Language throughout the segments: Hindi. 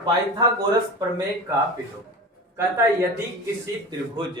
पाइथागोरस प्रमेय का प्रयोग कहता है यदि किसी त्रिभुज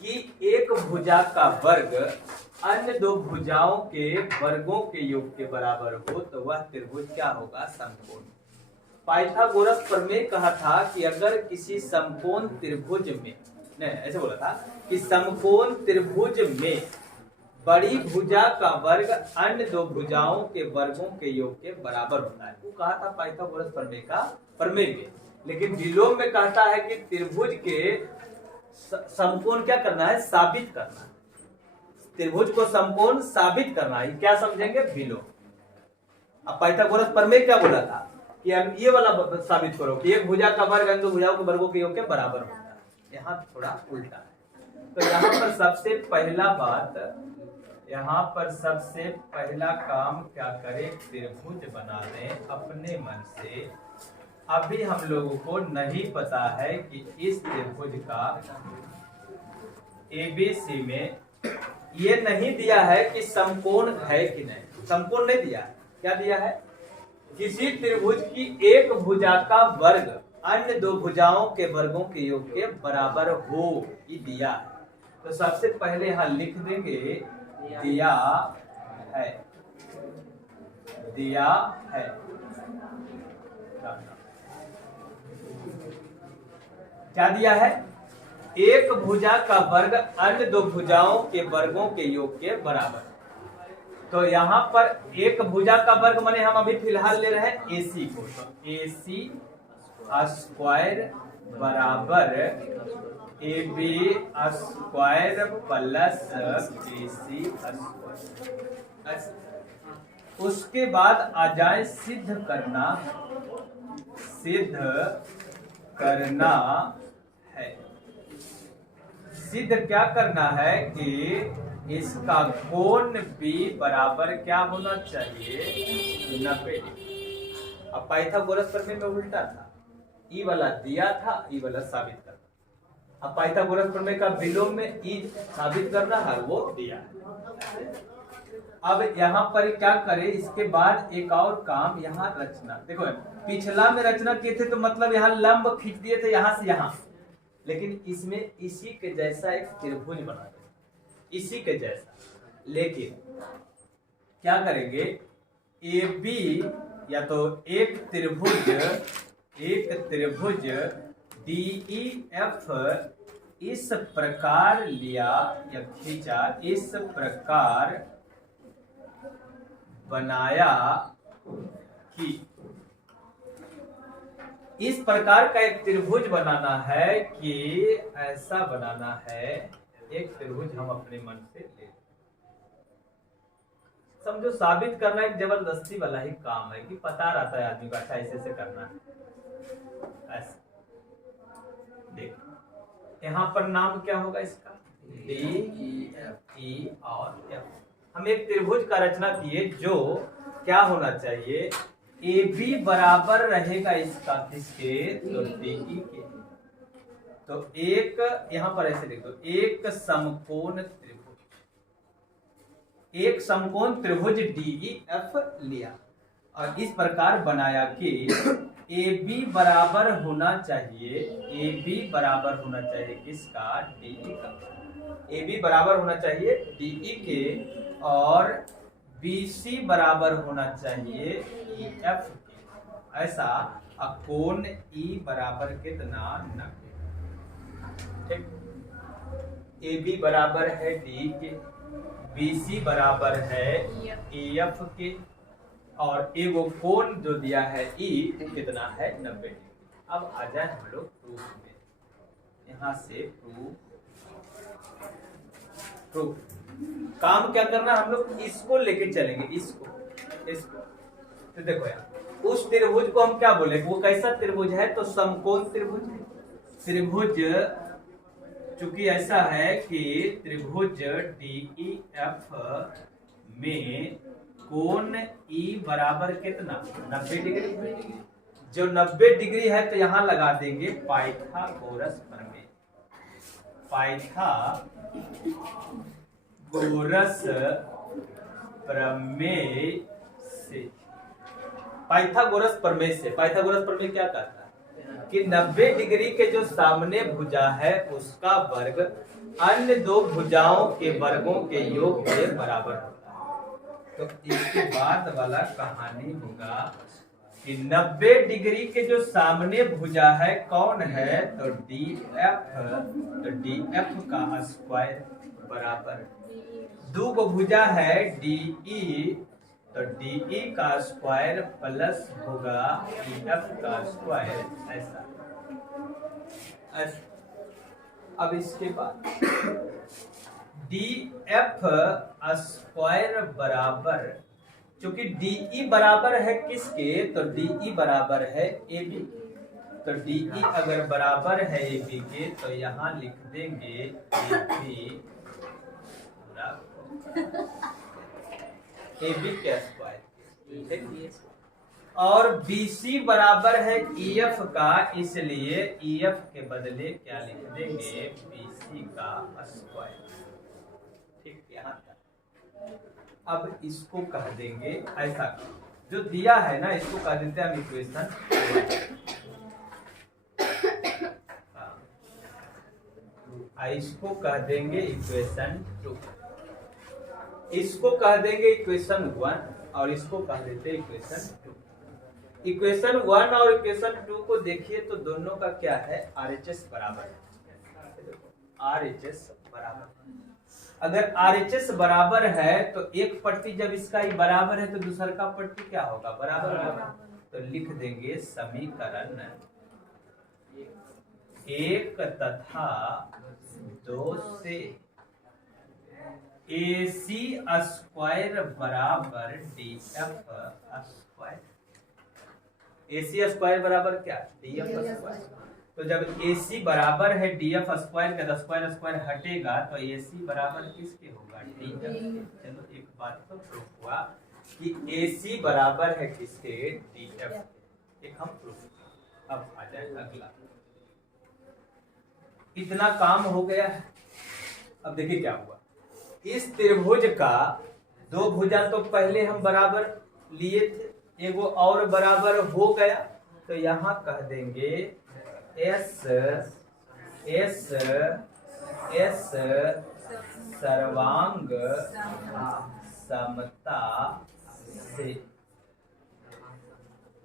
की एक भुजा का वर्ग अन्य दो भुजाओं के वर्गों के योग के बराबर हो तो वह त्रिभुज क्या होगा? समकोण। पाइथागोरस प्रमेय कहा था कि अगर किसी समकोण त्रिभुज में ऐसे बोला था कि समकोण त्रिभुज में बड़ी भुजा का वर्ग अन्य दो भुजाओं के वर्गों के योग के बराबर होता है, वो कहा था पाइथागोरस प्रमेय का प्रमेय में। लेकिन विलोम में कहता है कि त्रिभुज के समकोण क्या करना है? साबित करना है। त्रिभुज को समकोण साबित करना है, क्या समझेंगे? विलोम। अब पाइथागोरस प्रमेय क्या बोला था कि ये वाला साबित करो कि एक भुजा का वर्ग अन्य दो भुजाओं के वर्गों के योग के बराबर होता है। यहाँ थोड़ा उल्टा है। तो यहाँ पर सबसे पहला काम क्या करें? त्रिभुज बना लें अपने मन से। अभी हम लोगों को नहीं पता है कि इस त्रिभुज का एबीसी में ये नहीं दिया है कि समकोण है कि नहीं। समकोण नहीं दिया है, क्या दिया है? किसी त्रिभुज की एक भुजा का वर्ग अन्य दो भुजाओं के वर्गों के योग के बराबर हो, ये दिया है। तो सबसे पहले यहाँ लिख देंगे दिया है, दिया है। क्या दिया है? एक भुजा का वर्ग अन्य दो भुजाओं के वर्गों के योग के बराबर। तो यहाँ पर एक भुजा का वर्ग माने हम अभी फिलहाल ले रहे हैं AC को, तो AC स्क्वायर बराबर AB square plus BC square. उसके बाद आ जाए सिद्ध करना है। सिद्ध क्या करना है कि इसका कोण B बराबर क्या होना चाहिए? 90 डिग्री। अब पाइथागोरस प्रमेय में उल्टा था, ई वाला दिया था, ई वाला साबित करना। अब पाइथागोरस प्रमेय का विलोम में ई साबित करना है, वो दिया है। अब यहाँ पर क्या करें? इसके बाद एक और काम यहाँ रचना। देखो पिछला में रचना किए थे तो मतलब यहाँ लंब खींच दिए थे यहाँ से यहाँ, लेकिन इसमें इसी के जैसा एक त्रिभुज बना दे, इसी के जैसा। लेकिन क्या करेंगे? AB या तो एक त्रिभुज DEF इस प्रकार लिया या खींचा, इस प्रकार बनाया कि इस प्रकार का एक त्रिभुज बनाना है कि ऐसा बनाना है। एक त्रिभुज हम अपने मन से ले, समझो साबित करना एक जबरदस्ती वाला ही काम है कि पता रहता है आदमी को अच्छा ऐसे करना है। ऐसे देखो यहाँ पर नाम क्या होगा इसका? DE और F। हम एक त्रिभुज का रचना किए जो क्या होना चाहिए? AB बराबर रहेगा इसका किसके? तो DE के। तो एक यहाँ पर ऐसे देखो, एक समकोण त्रिभुज DEF लिया और इस प्रकार बनाया कि AB बराबर होना चाहिए, AB बराबर होना चाहिए किसका? DE का। AB बराबर होना चाहिए DE के और BC बराबर होना चाहिए EF के। ऐसा कोण E बराबर कितना? 90। ठीक। AB बराबर है DE के, BC बराबर है EF के और एगो कोण जो दिया है E कितना है? 90 डिग्री। अब आ जाए हम लोग प्रूफ में। यहाँ से प्रूफ काम क्या करना? हम लोग इसको लेके चलेंगे, इसको। तो देखो यार, उस त्रिभुज को हम क्या बोले? वो कैसा त्रिभुज है? तो समकोण त्रिभुज है। त्रिभुज चूंकि ऐसा है कि त्रिभुज DEF में कोण E बराबर कितना? 90 डिग्री। जो 90 डिग्री है तो यहां लगा देंगे पाइथागोरस प्रमेय। पाइथागोरस प्रमेय से पाइथागोरस प्रमेय से, पाइथागोरस प्रमेय क्या कहता है कि 90 डिग्री के जो सामने भुजा है उसका वर्ग अन्य दो भुजाओं के वर्गों के योग के बराबर होता है। तो इसके बाद वाला कहानी होगा कि 90 डिग्री के जो सामने भुजा है कौन है, तो डी एफ का स्क्वायर बराबर दो को भुजा है DE, तो DE का स्क्वायर प्लस होगा EF का स्क्वायर, ऐसा। अब इसके बाद DF स्क्वायर बराबर, क्योंकि DE बराबर है किसके, तो DE बराबर है AB, तो DE अगर बराबर है AB के तो यहाँ लिख देंगे AB के स्क्वायर, और BC बराबर है EF का, इसलिए EF के बदले क्या लिख देंगे, BC का स्क्वायर। ठीक, यहाँ तक। अब इसको कह देंगे ऐसा, जो दिया है ना इसको कह देते हैं हम इक्वेशन, इसको कह देंगे इक्वेशन 2, इसको कह देंगे इक्वेशन 1 और इसको कह देते हैं इक्वेशन 2। इक्वेशन 1 और इक्वेशन 2 को देखिए तो दोनों का क्या है, RHS बराबर है। RHS बराबर, अगर RHS बराबर है तो एक पट्टी जब इसका ही बराबर है तो दूसरा का पट्टी क्या होगा, बराबर होगा। तो लिख देंगे समीकरण 1 तथा 2 से AC स्क्वायर बराबर DF स्क्वायर, AC स्क्वायर बराबर क्या, DF स्क्वायर। तो जब AC बराबर है DF स्क्वायर का, तो स्क्वायर स्क्वायर हटेगा तो AC बराबर किसके होगा, DF। चलो एक बात तो प्रूफ हुआ कि AC बराबर है किसके, DF। एक हम प्रूफ। अब आ जाए अगला, इतना काम हो गया है। अब देखिए क्या हुआ, इस त्रिभुज का दो भुजा तो पहले हम बराबर लिए थे, एगो और बराबर हो गया, तो यहाँ कह देंगे S सर्वांग समता से।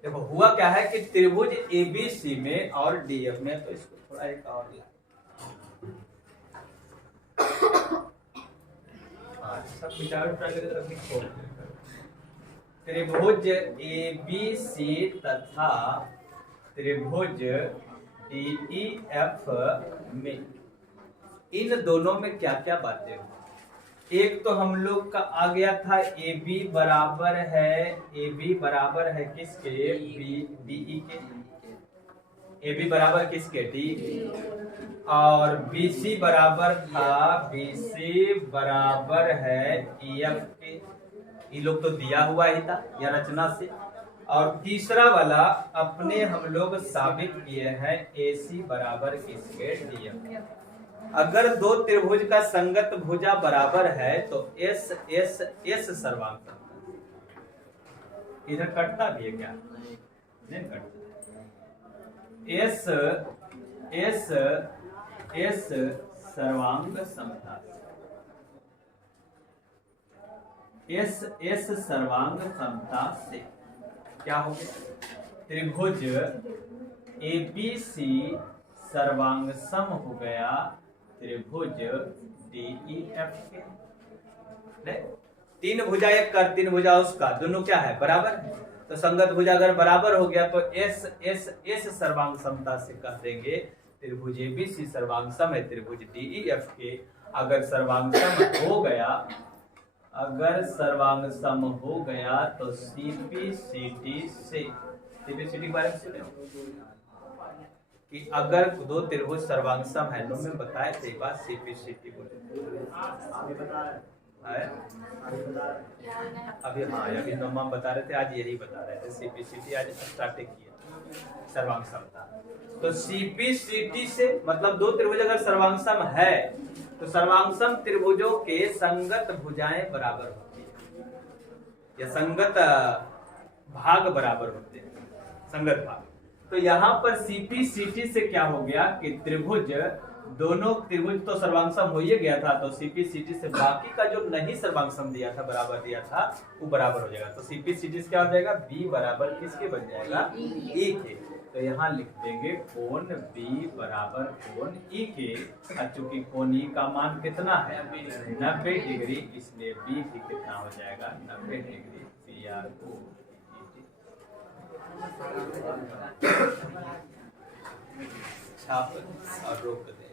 देखो हुआ क्या है कि त्रिभुज ABC में और DF में, तो इसको थोड़ा एक और सब त्रिभुज ABC तथा त्रिभुज DEF में, इन दोनों में क्या क्या बातें हो। एक तो हम लोग का आ गया था AB बराबर है किसके, DE के, AB बराबर किसके, DE। और BC बराबर था, BC बराबर है EF के, ये लोग तो दिया हुआ ही था या रचना से। और तीसरा वाला अपने हम लोग साबित किए हैं AC बराबर किसके, DF। अगर दो त्रिभुज का संगत भुजा बराबर है तो S सर्वांग, इधर कटता भी है क्या, नहीं कटता। S सर्वांग समता, S सर्वांग समता से क्या हो गया, त्रिभुज ABC सर्वांग सम हो गया त्रिभुज DEF के। तीन भुजा एक कर, तीन भुजा उसका, दोनों क्या है, बराबर है। तो संगत भुजा अगर बराबर हो गया तो S सर्वांग समता से कह देंगे त्रिभुज ABC सर्वांग सम है त्रिभुज DEF के। अगर सर्वांग सम हो गया, अगर सर्वांग सम हो गया तो CPCT से, CPCT के बारे में सुने कि अगर दो त्रिभुज सर्वांग सम है, नो में बताए थे बात, CPCT बोले अभी, हाँ अभी नोमा बता रहे थे, आज यही बता रहे थे, CPCT आज स्टार्ट किया सर्वांग समता। तो CPCT से मतलब दो त्रिभुज अगर सर्वांग सम है तो सर्वांग सम त्रिभुजों के संगत भुजाएं बराबर होती है, या संगत भाग बराबर होते हैं, संगत भाग। तो यहाँ पर सीपी सीटी से क्या हो गया कि त्रिभुज, दोनों त्रिभुज तो सर्वांगसम हो ही गया था, तो सीपी सीटी से बाकी का जो नहीं सर्वांगसम दिया था, बराबर दिया था, वो बराबर हो जाएगा। तो सीपी सीटी से क्या हो जाएगा, बी बराबर किसके बन जाएगा, ए के। तो यहाँ लिख देंगे कोण बी बराबर कोण ई के। चूंकि कोण ई का मान कितना है, 90 डिग्री, इसलिए बी भी कितना हो जाएगा, 90 डिग्री। सी आर को छाप और रोक दे।